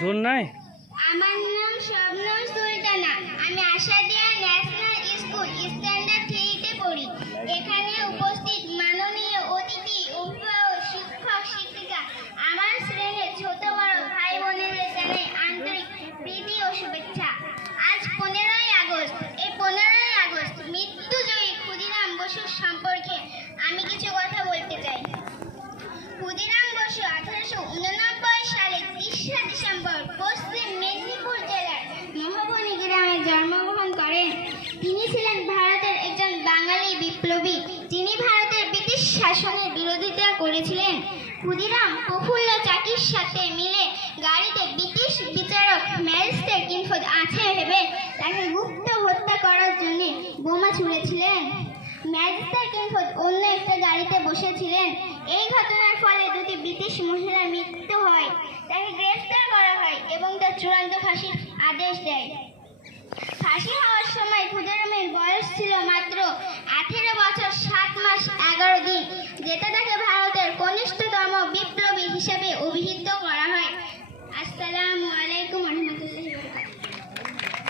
জোর নাই। আমার নাম শবনম সুলতানা। আমি আশাদিয়া ন্যাশনাল স্কুল স্ট্যান্ডার্ড 3-তে পড়ি। এখানে উপস্থিত মাননীয় অতিথি, অভিভাবক, শিক্ষক, শিক্ষিকা, আমার শ্রেণীর ছোট বড় ভাই বোনেদের জানাই আন্তরিক প্রীতি ও শুভেচ্ছা। আজ 15ই আগস্ট। এই 15ই আগস্ট মৃত্যুজয়ী ক্ষুদিরাম বসুর সম্পর্কে আমি কিছু কথা বলতে চাই। ক্ষুদিরাম বসু 1889 সালে 3 ডিসেম্বর পশ্চিম মেদিনীপুর জেলার মহাবনী গ্রামে জন্মগ্রহণ করেন। তিনি ছিলেন ভারতের একজন বাঙালি বিপ্লবী, যিনি ভারতের ব্রিটিশ শাসনের বিরোধিতা করেছিলেন। ক্ষুদিরাম প্রফুল্ল চাকির সাথে মিলে গাড়িতে ব্রিটিশ বিচারক ম্যাজিস্ট্রেট কিংফোর্ড আছে ভেবে তাকে গুপ্ত হত্যা করার জন্য বোমা ছুঁড়েছিলেন। ম্যাজিস্ট্রেট কিংফোর্ড অন্য একটা গাড়িতে বসেছিলেন। এই ঘটনার ফলে দুটি ব্রিটিশ মহিলার মৃত্যু হয়। তাকে গ্রেফতার করা হয় এবং তার চূড়ান্ত ফাঁসির আদেশ দেয়। ফাঁসি হওয়ার সময় ক্ষুদিরামের বয়স ছিল